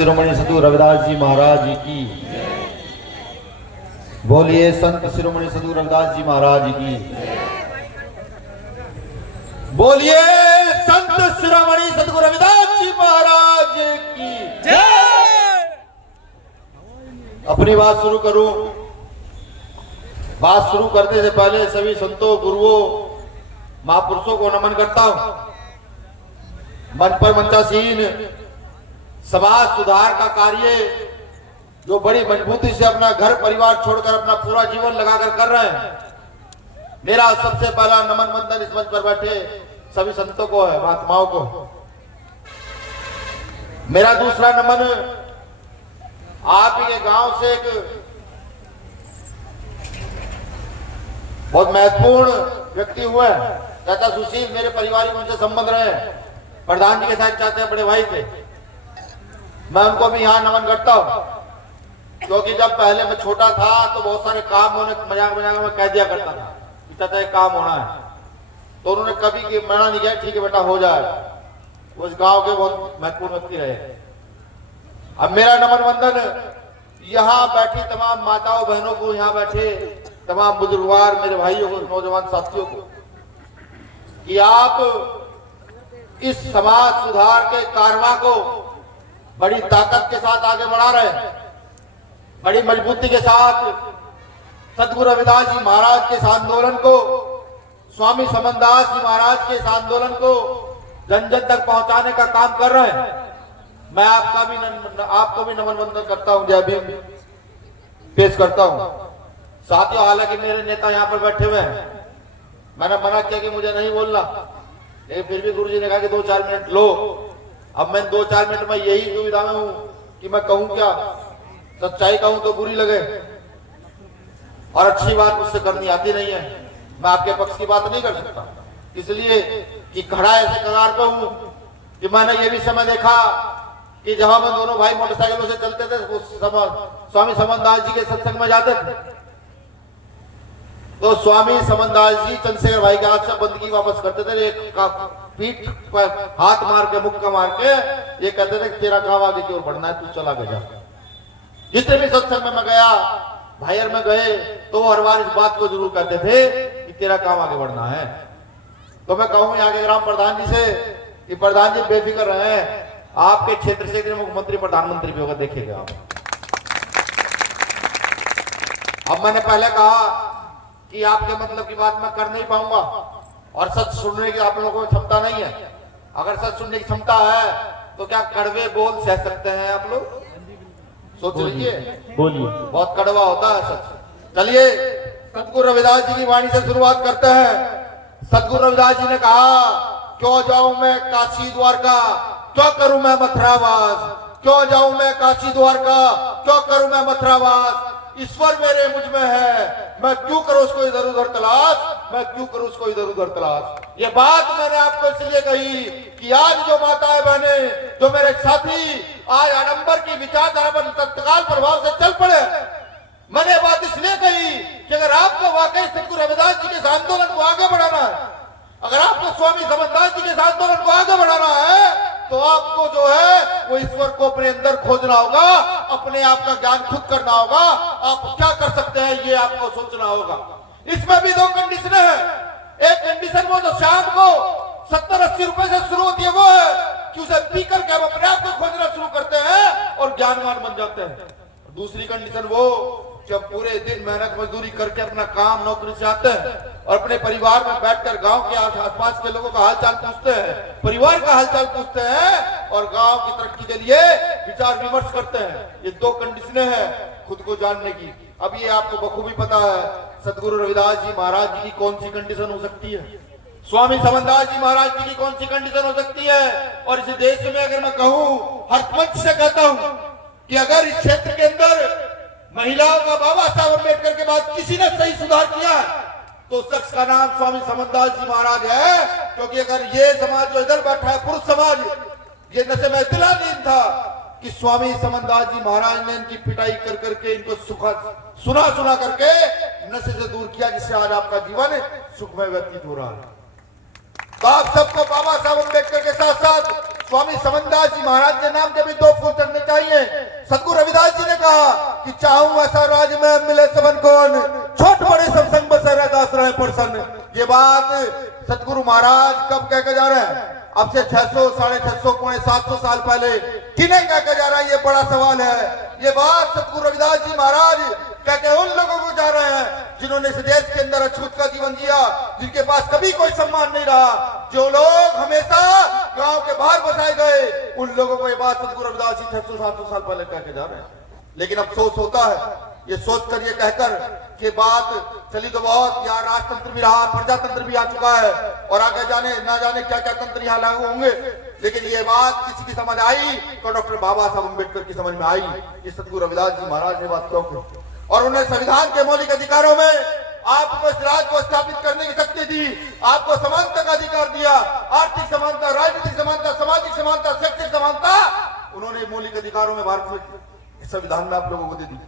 शिरोमणि सद्गुरु रविदास जी महाराज जी की। बोलिए संत शिरोमणि सद्गुरु रविदास जी महाराज की। बोलिए संत शिरोमणि सद्गुरु रविदास जी महाराज की जय। अपनी बात शुरू करूं। बात शुरू करने से पहले सभी संतों, गुरुओं, महापुरुषों को नमन करता हूं। मंच पर मंचासीन समाज सुधार का कार्य जो बड़ी मजबूती से अपना घर परिवार छोड़कर अपना पूरा जीवन लगाकर कर रहे हैं, मेरा सबसे पहला नमन वंदन इस मंच पर बैठे सभी संतों को है, महात्माओं को। मेरा दूसरा नमन आप ही के गांव से एक बहुत महत्वपूर्ण व्यक्ति हुए चाचा सुशील, मेरे पारिवारिक उनसे संबंध रहे, प्रधान जी के साथ चाचा बड़े भाई थे। मैं उनको भी यहाँ नमन करता हूँ, क्योंकि जब पहले मैं छोटा था तो बहुत सारे काम उन्होंने मजाक में कह दिया करता था कि चाचा एक काम होना है, तो उन्होंने कभी मना नहीं किया, ठीक है बेटा हो जाए। उस गांव के बहुत महत्वपूर्ण व्यक्ति रहे। अब मेरा नमन वंदन यहाँ बैठी तमाम माताओं बहनों को, यहाँ बैठे तमाम बुजुर्गवार मेरे भाइयों को, नौजवान साथियों को, कि आप इस समाज सुधार के कारवां को बड़ी ताकत के साथ आगे बढ़ा रहे हैं, बड़ी मजबूती के साथ सद्गुरु रविदास जी महाराज के इस आंदोलन को, स्वामी समनदास जी महाराज के इस आंदोलन को जन जन तक पहुंचाने का काम कर रहे हैं। मैं आपको भी नमन वंदन करता हूं, जय भीम पेश करता हूं। साथियों, हालांकि मेरे नेता यहाँ पर बैठे हुए हैं, मैंने मना किया कि मुझे नहीं बोलना, लेकिन फिर भी गुरुजी ने कहा कि 2-4 मिनट लो। अब मैं 2-4 मिनट में यही दुविधा में हूं कि मैं कहूं क्या, सच्चाई कहूं तो बुरी लगे और अच्छी बात मुझसे करनी आती नहीं है। मैं आपके पक्ष की बात नहीं कर सकता, इसलिए कि खड़ा ऐसे कगार पे हूं कि मैंने ये भी समय देखा कि जहां में दोनों भाई मोटरसाइकिलों से चलते थे, उस स्वामी समनदास जी के सत्संग में जाते थे, तो स्वामी समनदास जी चंद्रशेखर भाई के हाथ से बंदगी वापस करते थे। एक पीठ पर हाथ मार के, मुक्का मार के ये कहते थे तेरा काम आगे की ओर बढ़ना है, तू चला गया। जितने भी सत्संग में मैं गया, भाईर में गए, तो हर बार इस बात को जरूर कहते थे कि तेरा काम आगे बढ़ना है। तो मैं कहूँ यहाँ के ग्राम प्रधान जी से कि प्रधान जी बेफिक्र रहे, आपके क्षेत्र से मुख्यमंत्री प्रधानमंत्री भी होगा, देखिएगा आप। अब मैंने पहले कहा कि आपके मतलब की बात मैं कर नहीं पाऊंगा और सच सुनने की आप लोगों को क्षमता नहीं है। अगर सच सुनने की क्षमता है तो क्या कड़वे बोल सह सकते हैं आप लोग? सोच लीजिए, बोलिए, बहुत कड़वा होता है सच। चलिए सद्गुरु रविदास जी की वाणी से शुरुआत करते हैं। सद्गुरु रविदास जी ने कहा, क्यों जाऊं मैं काशी द्वारका, क्यों करूं मैं मथुरावास, क्यों जाऊं मैं काशी द्वारका, क्यों करूं मैं मथुरावास। ईश्वर मेरे मुझ में है, मैं क्यों करूं उसको इधर उधर तलाश, मैं क्यों करूं उसको इधर उधर तलाश। ये बात मैंने आपको इसलिए कही कि आज जो माताएं बहने, जो मेरे साथी आज आडंबर की विचारधारा पर तत्काल प्रभाव से चल पड़े, मैंने बात इसलिए कही कि अगर आपको वाकई सद्गुरु रविदास जी के आंदोलन को आगे बढ़ाना है, अगर आपको स्वामी समनदास जी के आंदोलन को आगे बढ़ाना है, तो आपको जो है वो ईश्वर को अपने अंदर खोजना होगा, अपने आप का ज्ञान खुद करना होगा। आप क्या कर सकते हैं ये आपको सोचना होगा। इसमें भी 2 कंडीशन है। एक कंडीशन वो जो शाम को 70-80 रुपए से शुरू होती है, वो है कि उसे पी करके हम अपने आप को खोजना शुरू करते हैं और ज्ञानवान बन जाते हैं। दूसरी कंडीशन वो जब पूरे दिन मेहनत मजदूरी करके अपना काम नौकरी से आते हैं और अपने परिवार में बैठकर गांव के आसपास के लोगों का हालचाल पूछते हैं, परिवार का हालचाल पूछते हैं और गांव की तरक्की के लिए विचार विमर्श करते हैं। ये 2 कंडीशनें हैं खुद को जानने की। अब ये आपको बखूबी पता है सद्गुरु रविदास जी महाराज जी की कौन सी कंडीशन हो सकती है, स्वामी समनदास जी महाराज जी की कौन सी कंडीशन हो सकती है। और इस देश में अगर मैं कहूँ, हर मंच से कहता हूँ कि अगर इस क्षेत्र के अंदर महिलाओं का बाबा साहब अम्बेडकर के बाद किसी ने सही सुधार किया तो शख्स का नाम स्वामी समनदास जी महाराज है। क्योंकि अगर ये समाज जो इधर बैठा है, पुरुष समाज, ये नशे में इतना दिन था कि स्वामी समनदास जी महाराज ने इनकी पिटाई कर करके इनको सुना करके नशे से दूर किया, जिससे आज आपका जीवन सुखमय व्यतीत हो रहा है। तो आप सबको बाबा साहब अम्बेडकर के साथ साथ स्वामी समनदास जी महाराज के नाम के भी 2 फूल चढ़ने चाहिए। महाराज कब कह के जा रहे हैं? अब से 600, 650, पौने 700 साल पहले किन्हें कह के जा रहा है? ये बड़ा सवाल है। ये बात सतगुरु रविदास जी महाराज कह के उन लोगों को जा रहे हैं जिन्होंने इस देश के अंदर अछूत का जीवन जिया, जिनके पास कभी कोई सम्मान नहीं रहा, जो लोग हमेशा गांव के बाहर बसाए गए, उन लोगों को ये बात सतगुरु रविदास जी 600, 700 साल पहले कह के जा रहे हैं। लेकिन अफसोस होता है ये सोचकर, ये कहकर कि बात चली तो बहुत, यहाँ राजतंत्र भी रहा, प्रजातंत्र भी आ चुका है और आगे जाने ना जाने क्या क्या तंत्र यहाँ लागू होंगे। लेकिन ये बात किसी की समझ आई तो डॉक्टर बाबा साहब अम्बेडकर की समझ में आई कि सतगुरु रविदास जी महाराज ने बात क्यों की, और उन्हें संविधान के मौलिक अधिकारों में आपको इस राज्य को स्थापित करने की शक्ति दी, आपको समानता का अधिकार दिया, आर्थिक समानता, राजनीतिक समानता, सामाजिक समानता, शैक्षिक समानता, उन्होंने मौलिक अधिकारों में भारत में संविधान में आप लोगों को दे दी।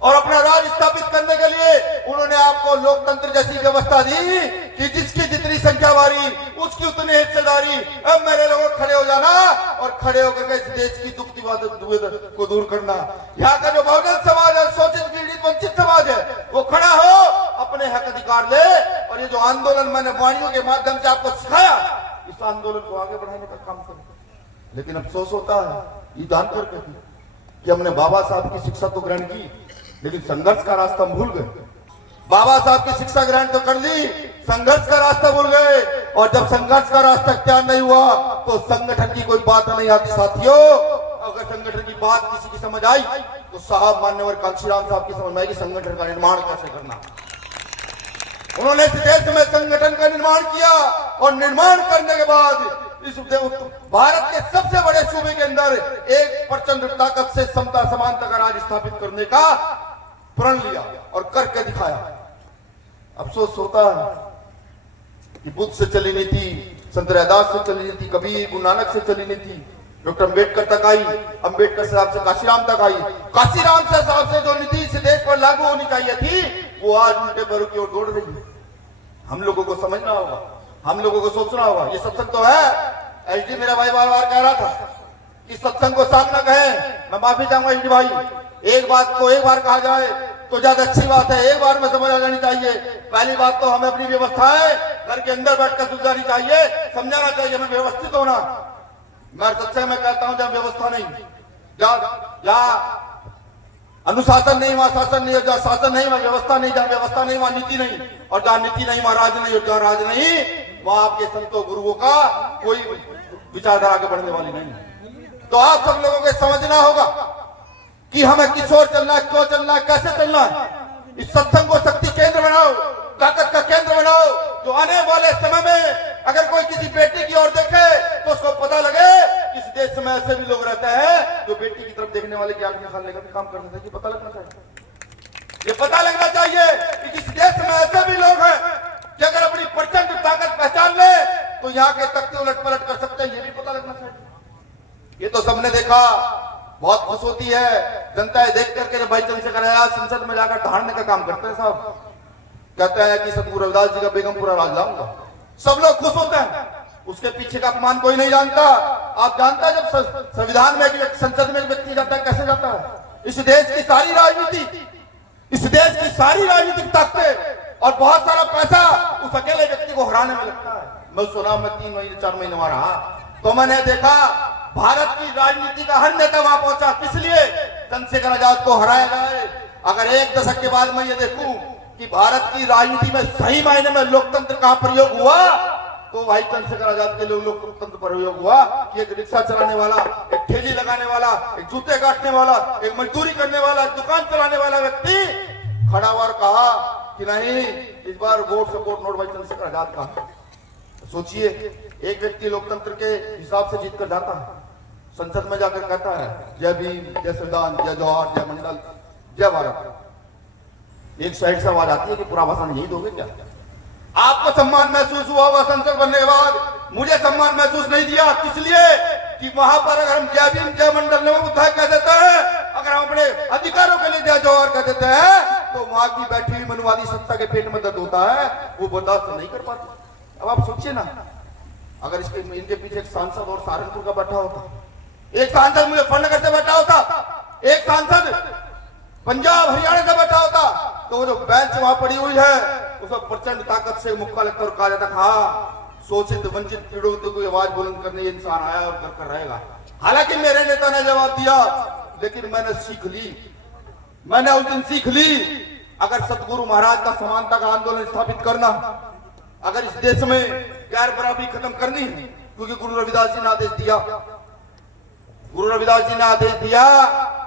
और अपना राज स्थापित करने के लिए उन्होंने आपको लोकतंत्र जैसी व्यवस्था दी कि जिसकी जितनी संख्या बारी उसकी उतनी हिस्सेदारी। अब मेरे लोगों खड़े हो जाना और खड़े होकर इस देश की दुख को दूर करना। यहाँ का जो बहुजन समाज है, शोषित पीड़ित वंचित समाज है, वो खड़ा हो, अपने हक अधिकार ले, और ये जो आंदोलन मैंने वाणियों के माध्यम से आपको सिखाया, इस आंदोलन को आगे बढ़ाने का काम करें। लेकिन अफसोस होता है ये जानकर कि हमने बाबा साहब की शिक्षा तो ग्रहण की, लेकिन संघर्ष का रास्ता हम भूल गए। बाबा साहब की शिक्षा ग्रहण तो कर ली, संघर्ष का रास्ता भूल गए, और जब संघर्ष का रास्ता इख्तियार नहीं हुआ तो संगठन की कोई बात नहीं आती। साथियों, अगर संगठन की बात किसी की समझ आई तो साहब मान्यवर कांशीराम साहब की समझ में आई कि संगठन का निर्माण कैसे करना। उन्होंने इस देश में संगठन का निर्माण किया, और निर्माण करने के बाद इस भारत के सबसे बड़े सूबे के अंदर 1% ताकत से समता समानता का राज स्थापित करने का प्रण लिया और करके दिखाया। अफसोस होता है कि बुद्ध से चली नीति, संत रैदास से चली नीति, कबीर, गुरु नानक से चली नीति, डॉक्टर अम्बेडकर तक आई, अम्बेडकर साहब से काशीराम तक आई, काशीराम साहब से जो नीति इस देश पर लागू होनी चाहिए थी, वो आज उल्टे पैरों की ओर दौड़ रही है। हम लोगों को समझना होगा, हम लोगों को सोचना होगा। ये सत्संग तो है, एचडी मेरा भाई बार बार कह रहा था कि सत्संग को साफ ना कहें। मैं माफी चाहूंगा एचडी भाई, एक बात को एक बार कहा जाए तो ज्यादा अच्छी बात है, एक बार में समझ आ जानी चाहिए। पहली बात तो हमें अपनी व्यवस्थाएं घर के अंदर बैठकर सुलझानी चाहिए, समझाना चाहिए, हमें व्यवस्थित होना। मैं सत्संग में कहता हूं जब व्यवस्था नहीं, जहाँ अनुशासन नहीं वहां शासन नहीं, जहाँ शासन नहीं वहां व्यवस्था नहीं, जहाँ व्यवस्था नहीं वहां नीति नहीं, और जहाँ नीति नहीं वहां राज नहीं, और जहाँ राज नहीं वहां आपके संतों गुरुओं का कोई विचारधारा आगे बढ़ने वाली नहीं। तो आप सब लोगों को समझना होगा कि हमें किस ओर चलना है, क्यों चलना है, कैसे चलना है। इस सत्संग को शक्ति केंद्र बनाओ, ताकत का केंद्र बनाओ, जो आने वाले समय में अगर कोई किसी बेटी की ओर देखे तो उसको पता लगे कि इस देश में ऐसे भी लोग रहते हैं जो बेटी की तरफ देखने वाले की आंख निकालने का भी काम करते हैं। पता लगना चाहिए, ये पता लगना चाहिए कि इस देश में ऐसे भी लोग हैं कि अगर अपनी प्रचंड ताकत पहचान ले तो यहाँ के तख्ते उलट पलट कर सकते हैं, ये भी पता लगना चाहिए। ये तो सबने देखा, बहुत खुश होती है जनता देख करके भाई चंद्रशेखर आजाद संसद में जाकर धारने का काम करते हैं साहब, कहते हैं कि सतगुरु रविदास जी का बेगमपुरा राज लाऊंगा, सब लोग खुश होते हैं। उसके पीछे का अपमान कोई नहीं जानता। आप जानता है जब संविधान में संसद में व्यक्ति जाता है कैसे जाता है? इस देश की सारी राजनीति, इस देश की सारी राजनीतिक ताकतें और बहुत सारा पैसा उस अकेले व्यक्ति को हराने में लगता है। मैं उस चुनाव में 3 महीने 4 महीने वहां रहा तो मैंने देखा भारत की राजनीति का हर नेता वहां पहुंचा, किस लिए? चंद्रशेखर आजाद को हराया जाए। अगर 1 दशक के बाद मैं ये देखूं कि भारत की राजनीति में सही मायने में लोकतंत्र का प्रयोग हुआ तो भाई चंद्रशेखर आजाद के लिए लोकतंत्र प्रयोग हुआ कि एक रिक्शा चलाने वाला, एक ठेली लगाने वाला, एक जूते काटने वाला, एक मजदूरी करने वाला, एक दुकान चलाने वाला व्यक्ति खड़ा हुआ और कहा कि नहीं, इस बार वोट सपोर्ट नोट भाई चंद्रशेखर आजाद का। सोचिए, एक व्यक्ति लोकतंत्र के हिसाब से जीत कर जाता है, संसद में जाकर कहता है जय भीम, जय संविधान, जय जवाहर, जय मंडल, जय भारत। एक साइड से आवाज आती है कि पूरा भाषण यही दोगे क्या? आपको सम्मान महसूस हुआ होगा संसद बनने के बाद, मुझे सम्मान महसूस नहीं दिया। किस लिए? कि वहां पर अगर हम जय भीम, जय मंडल, नमो बुद्धाय कह देते हैं, अगर हम अपने अधिकारों के लिए जय जवाहर कह देते हैं, तो वहां की बैठी हुई मनवादी सत्ता के पेट में दर्द होता है, वो बर्दाश्त नहीं कर पाती। अब आप सोचिए ना, अगर इनके पीछे एक सांसद और सहारनपुर का बैठा होता, एक सांसद मुजफ्फरनगर से बैठा होता, एक सांसद पंजाब हरियाणा से बैठा होता, तो वो जो बेंच वहां पड़ी हुई है उसको प्रचंड ताकत से मुक्का लगता और कहा जाता, हाँ शोषित वंचित पीड़ितों की आवाज बुलंद करने ये इंसान आया और कर रहेगा। हालांकि मेरे नेता ने जवाब दिया, लेकिन मैंने सीख ली, मैंने उस दिन सीख ली, अगर सतगुरु महाराज का समानता का आंदोलन स्थापित करना, अगर इस देश में गैर बराबरी खत्म करनी है, क्योंकि गुरु रविदास जी ने आदेश दिया, गुरु रविदास जी ने आदेश दिया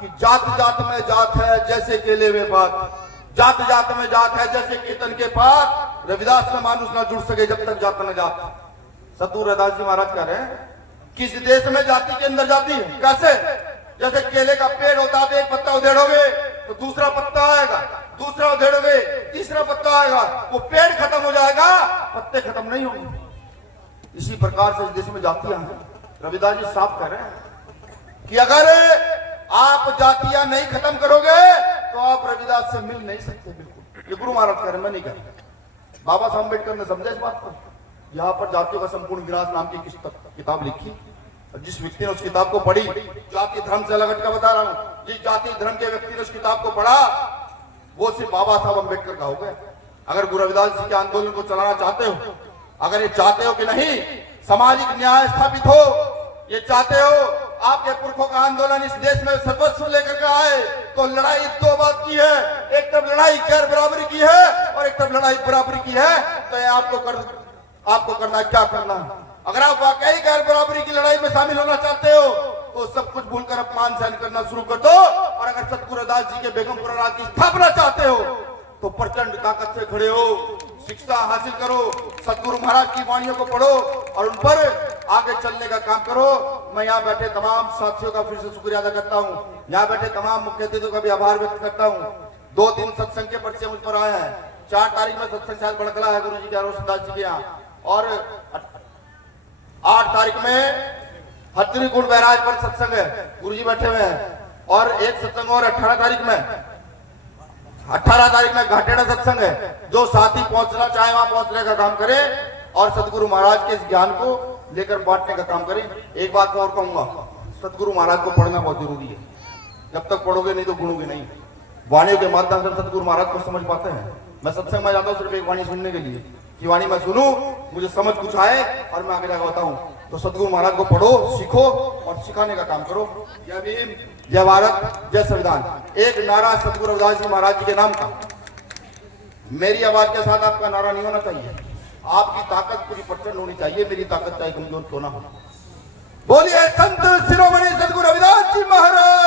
कि जात जात में जात है जैसे केले में बात, जात जात में जात है जैसे कीर्तन के पात, रविदास से मानुष ना जुड़ सके जब तक जात न जात। सतगुरु रविदास जी महाराज कह रहे हैं कि इस देश में जाति के अंदर जाति है। कैसे? जैसे केले का पेड़ होता है, एक पत्ता उधेड़ोगे तो दूसरा पत्ता आएगा, दूसरा उधेड़ोगे तीसरा पत्ता आएगा, वो पेड़ खत्म हो जाएगा, पत्ते खत्म नहीं होंगे। इसी प्रकार से इस देश में जातियां हैं। रविदास जी साफ कह रहे हैं कि अगर आप जातियां नहीं खत्म करोगे तो आप रविदास से मिल नहीं सकते। बिल्कुल, ये गुरु महाराज कह रहे हैं, मैं नहीं कह रहा। बाबा साहब अम्बेडकर ने समझा इस बात को। यहाँ पर जातियों का संपूर्ण विनाश नाम की किताब लिखी, जिस व्यक्ति ने उस किताब को पढ़ी, जाति धर्म से अलग हटकर बता रहा हूं, जिस जाति धर्म के व्यक्ति ने उस किताब को पढ़ा, वो सिर्फ बाबा साहब अम्बेडकर का हो गया। अगर गुरु रविदास जी के आंदोलन को चलाना चाहते हो, अगर ये चाहते हो कि नहीं सामाजिक न्याय स्थापित हो, ये चाहते हो आपके पुरखों का आंदोलन इस देश में सर्वस्व लेकर के आए, तो लड़ाई दो बात की है, एक तरफ लड़ाई गैर बराबरी की है और एक तरफ लड़ाई बराबरी की है। तो ये आपको करना क्या करना है? अगर आप वाकई गैर बराबरी की लड़ाई में शामिल होना चाहते हो तो सब कुछ भूलकर अपमान सहन करना शुरू कर दो, और अगर सतगुरु रविदास जी के बेगमपुरा राज की स्थापना चाहते हो तो प्रचंड ताकत से खड़े हो, शिक्षा हासिल करो, सतगुरु महाराज की वाणियों को पढ़ो और उन पर आगे चलने का काम करो। मैं यहाँ बैठे तमाम साथियों का फिर से शुक्रिया अदा करता हूँ, यहाँ बैठे तमाम मुख्य अतिथियों का भी आभार व्यक्त करता हूँ। 2 सत्संग के पर्चे मुझ पर आए हैं। 4 तारीख में सत्संग शायद बड़कला है गुरु जी के रोशनदास जी के यहाँ, और 8 तारीख में हथनी कुंड बैराज पर सत्संग है, गुरु जी बैठे हुए हैं, और एक सत्संग और 18 तारीख में घाटेड़ा सत्संग है। जो साथी पहुंचना चाहे वहां पहुंचने का काम करे और सतगुरु महाराज के इस ज्ञान को लेकर बांटने का काम करें। एक बात और कहूंगा, सतगुरु महाराज को पढ़ना बहुत जरूरी है। जब तक पढ़ोगे नहीं तो गुणोगे नहीं। वाणियों के माध्यम से सतगुरु महाराज को समझ पाते हैं। मैं सत्संग में जाता हूँ सिर्फ एक वाणी सुनने के लिए, कि वाणी मैं सुनूं, मुझे समझ कुछ आए और मैं आगे जाकर बताऊं। तो सतगुरु महाराज को पढ़ो, सीखो और सिखाने का काम करो। जय भीम, जय भारत, जय संविधान। एक नारा सतगुरु रविदास जी महाराज जी के नाम का। मेरी आवाज के साथ आपका नारा नहीं होना चाहिए, आपकी ताकत पूरी प्रचंड होनी चाहिए, मेरी ताकत चाहे कमजोर क्यों ना हो। बोलिए संत शिरोमणि सतगुरु रविदास जी महाराज।